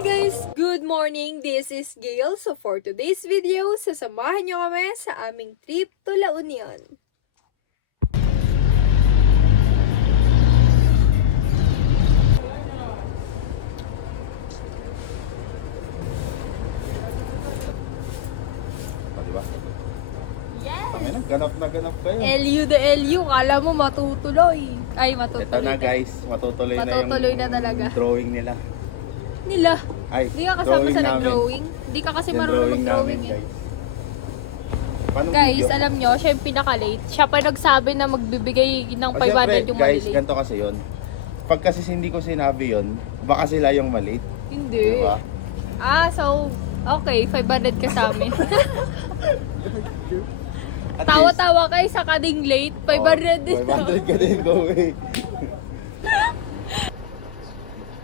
Hi guys! Good morning! This is Gail. So for today's video, sasamahan nyo kami sa aming trip to La Union. Diba? Yes! Ganap na ganap kayo. LU de LU, kala mo matutuloy. Ay, matutuloy. Ito na guys, matutuloy na na yung talaga. drawing nila. Nila. Ay, Hindi ka kasama sa namin. nag-drawing. Hindi ka kasi Yung marunong drawing mag-drawing namin, eh. Paano Guys, video? alam nyo, siya yung pinaka-late. Siya pa nagsabi na magbibigay ng 500 Siyempre, yung guys, malilate. ganito kasi yun. Pag kasi hindi ko sinabi yun, baka sila yung malate. Hindi. Diba? So, okay, 500 ka sa amin. At Tawa-tawa kayo sa kading late, 500 din. 500 ka din, go away.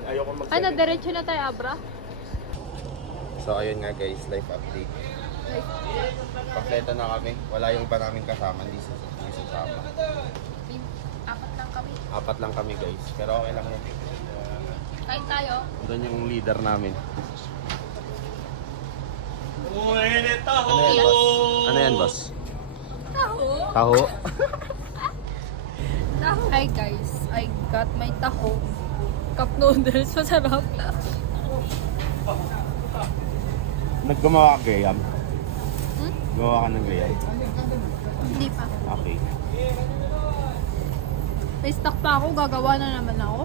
Ayoko mag Ano, diretso na tayo, Abra? So, ayun nga guys, life update. Kompleto na kami. Wala yung iba namin kasama, hindi sasama. Apat lang kami guys. Pero okay lang yun. Kain tayo. Doon yung leader namin. Ano yan, boss? Taho. Taho? Taho. Hi guys, I got my taho. Cup noodles, masarap. Naggumawa ka gayam? Gumawa ka ng gayam? Hindi pa. Okay. May stock pa ako, gagawa na naman ako.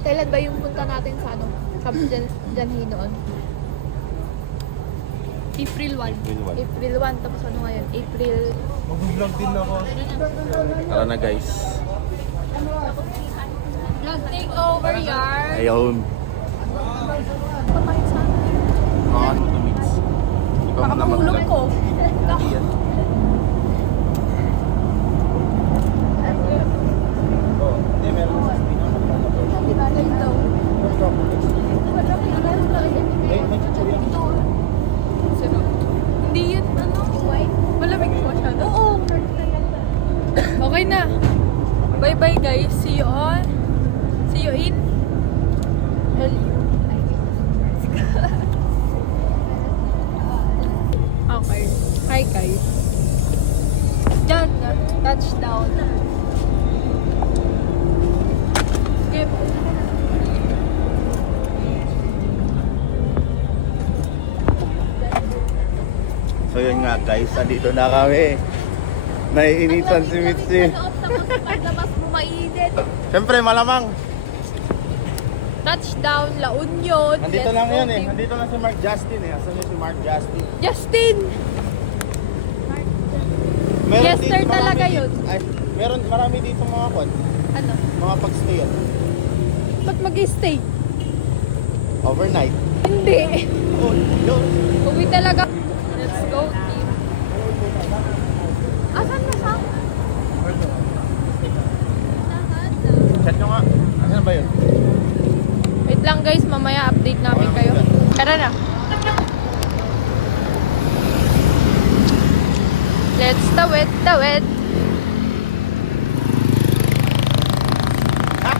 Kailan ba yung punta natin sa ano? Camp Janhinoon? April 1. April 1, tapos ano ngayon? April... Mag-vlog din ako. Tara na guys. Vlog take over, yar! Ayun. Papayat sa akin. Mga ano to mix. Ikaw Baka na mahulog mag-vlog. ko. Hindi yan. Oh, hindi meron. Di ba ganito? Ay, may chichirya. Hindi yun, ano? Malamig po masyado. Oo. Okay na. Bye-bye guys. See you on. See you in. LU. Okay. Hi guys. Diyan na. Touchdown. Okay. So yun nga guys, andito na kami. Naiinitan si Mitzi. Paglabas mo mainit. Siyempre malamang. Touchdown, La Union. Nandito Let's lang go, yan eh. team. Nandito lang si Mark Justin eh. Asan yun si Mark Justin? Justin! Yester marami talaga yun. Ay, marami dito mga kwan. Ano? Mga pag-stay yan. Ba't mag-stay? Overnight. Hindi. Oh, yun. Uwi talaga. Let's go, team. Asan na siya? Chat nyo nga. Asan ba yun? Wait lang guys, mamaya update namin kayo. Tara na. Let's tawid.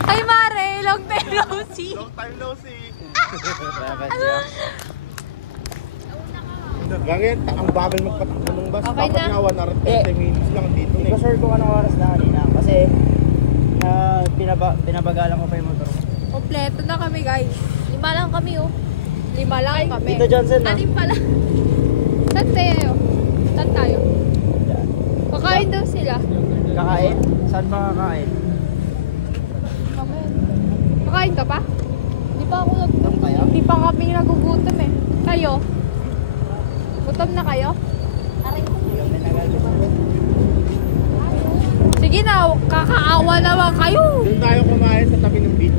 Hi Mare! Long time no see! Long time no see. Ano? Gangin, ang bagal magpatakbo ng bus. Okay Dapat na. nga 1 hour at 30 minutes lang dito na eh. Sure kung anong oras na kanina kasi pinabagalan ko pa yung motor ko. Kompleto na kami guys. 5 lang kami oh. 5 lang kami. Tito Johnson na. 6 pala. Saan tayo? Saan tayo? Yan. Kakain daw sila. Kakain? Saan pa kakain? Mamaya. Kakain ka pa? Hindi pa ako Gutom kayo? Hindi pa kami nagugutom eh. Kayo? Gutom na kayo? Sige na, kakaawa naman kayo. Doon tayo kumain sa tabi ng beach.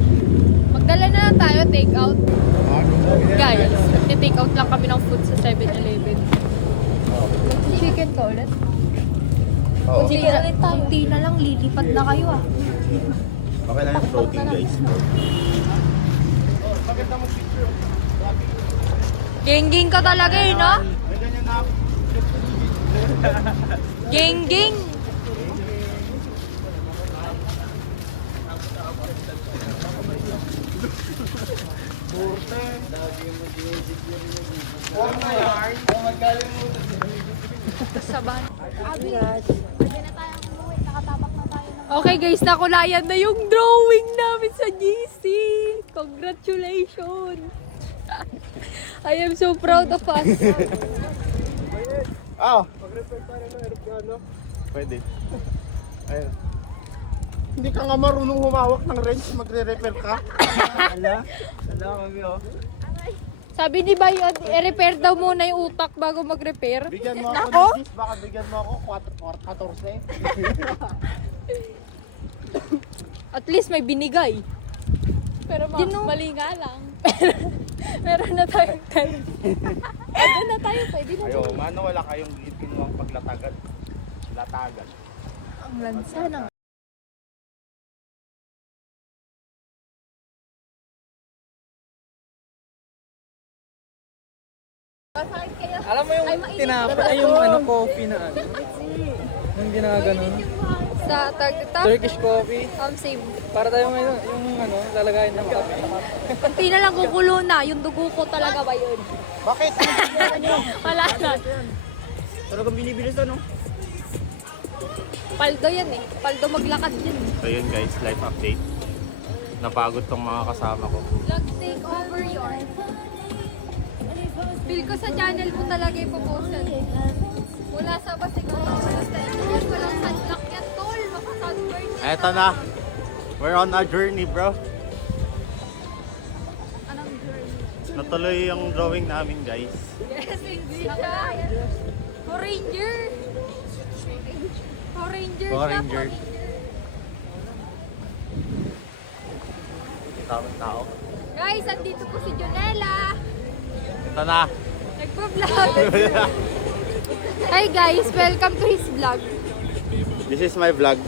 Magdala na lang tayo, take out. Guys, Guys. take out lang kami ng food sa 7-Eleven. Chicken ka ulit? Oo. Kunti na lang, lilipat na kayo ah. Okay lang yung protein guys. Geng-geng ka talaga eh, no? Geng-geng! Sabahan. Okay guys, nakulayan na yung drawing namin sa GC. Congratulations! I am so proud of us. Mag-repair tayo ng aeroplano. Pwede. Ayun. Hindi ka nga marunong humawak ng wrench, magre-repair ka. Ala kami oh. Sabi ni Bayon, i-repair daw muna yung utak bago mag-repair. Bigyan mo Nako! ako ng sis, baka bigyan mo ako 14. At least may binigay. Pero mali nga lang. Meron na tayong time. Pwede na tayo, pwede na. Ayo, mano wala kayong ipinuwang paglatagan. Latagan. Ang lansa ng... Alam mo yung tinapay, yung ano, coffee na ano? Yung ginaganon. Sa top, Turkish coffee. same. Para tayo ngayon, yung ano, lalagayin ng kape. Kunti na lang kukulo na, yung dugo ko talaga ba yun? Bakit? Wala na. Talagang binibilis ano? Paldo yan eh. Paldo maglakad yun. So yun guys, life update. Napagod tong mga kasama ko. Vlog take over yun. Feel ko sa channel mo talaga ipopostan. Wala sa basig ko. Yan, walang sunlock yan, tol. Baka sunburn yan. Eto na. We're on a journey, bro. Anong journey? Natuloy yung drawing namin, guys. Yes, English siya. For Ranger. For Ranger For siya, Ranger. for Ranger. Tamang tao. Guys, andito po si Jonella. Ito na. Nagpa-vlog. Hi guys, welcome to his vlog. This is my vlog.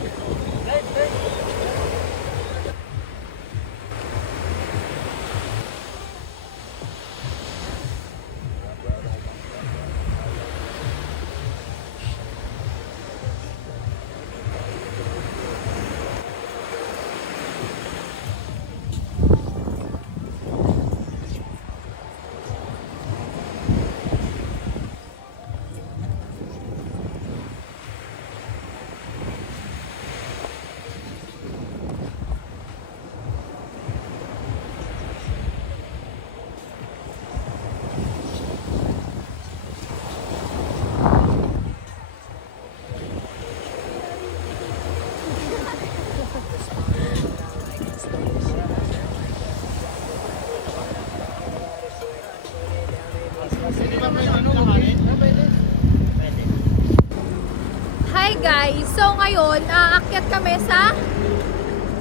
Hi guys, so ngayon, aakyat kami sa...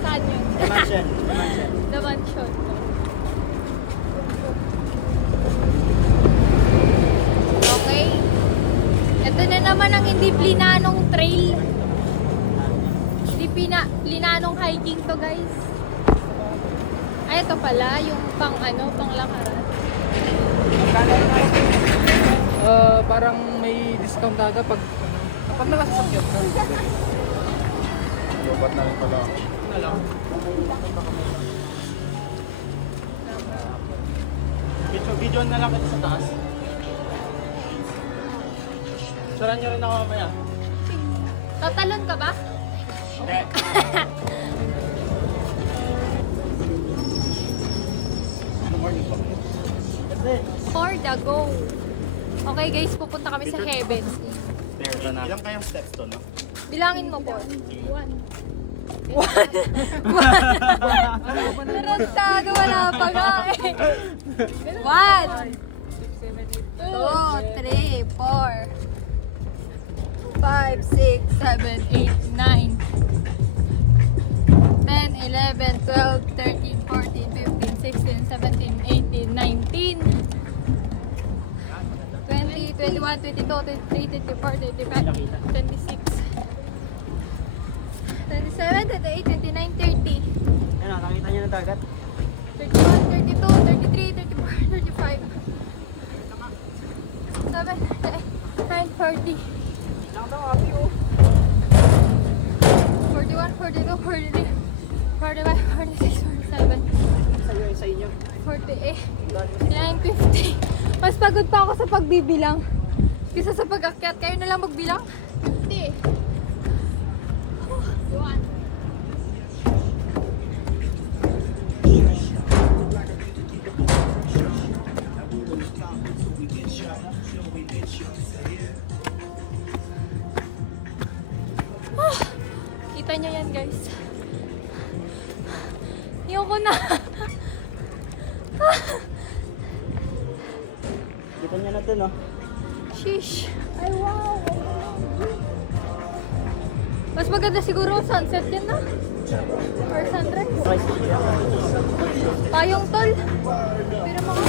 Saan yun? Mansion. The mansion. Okay. Ito na naman ang hindi plinanong trail. Hindi plinanong hiking to guys. Ay, ito pala, yung pang lakaran. Parang may discount ata pag pag nakasasakyan ka. Lobat na rin pala ako. Video na lang kita sa taas. Saran nyo rin ako mamaya. Tatalon ka ba? Hindi. Morning po. For the go. Okay guys, pupunta kami sa Heavens. There na. Ilang kayong steps to, no? Bilangin mo po. 1. Tarantado, wala pa nga eh. 1, 2, 3, 4, 5, 6, 7, 8, 9, 10, 11, 12, 13, 14, 15, 16, 17, 18, 19, 20, 21, 22, 23, 24, 25, 26, 27, 28, 29, 30, Ano, nakita niyo ng dagat? 31, 32, 33, 34, 35, 7, 8, 9, 40, Lang daw, happy oh. 41, 42, 43, 45, 46, 47, Sa'yo, sa inyo. 48, 49, 50. Mas pagod pa ako sa pagbibilang. Kisa sa pag-akyat, kayo na lang magbilang? Hindi. Kita nyo yan, guys. Ayoko na. Kita niya natin, no? Sheesh. Ay, wow. Mas maganda siguro sunset yan na. Or sunrise. Tayong tol. Pero mga...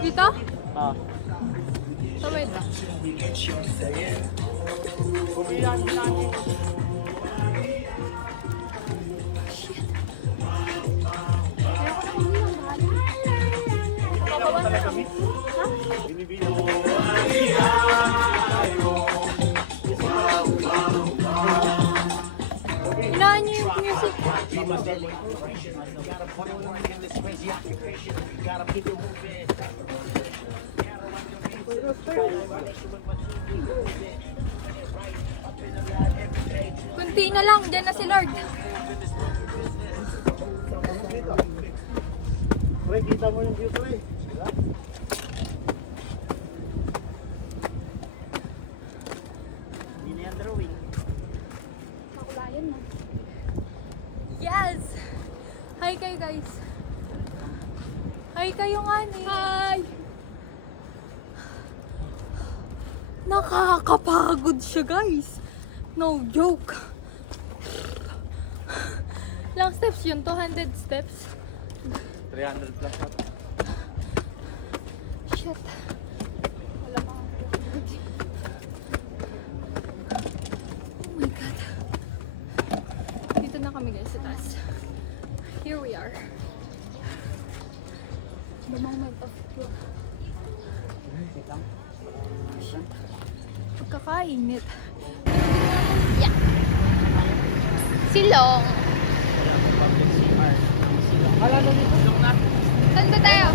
Dito? Ah. Tawid na. Hinaan niyo yung music. Kunti na lang, dyan na si Lord. Pre, kita mo yung view, pre. Hindi na yan drawing. Makulayan na. Yes! Hi kayo guys. Hi kayo nga ni. Hi! Nakakapagod siya guys. No joke. Ilang steps yun? 200 steps? 300 plus na. Shit. Wala pa ako. Oh my God. Dito na kami guys sa taas. Here we are. The moment of truth. Shit. Pagkakainit. Yeah. Silong. Saan ba tayo?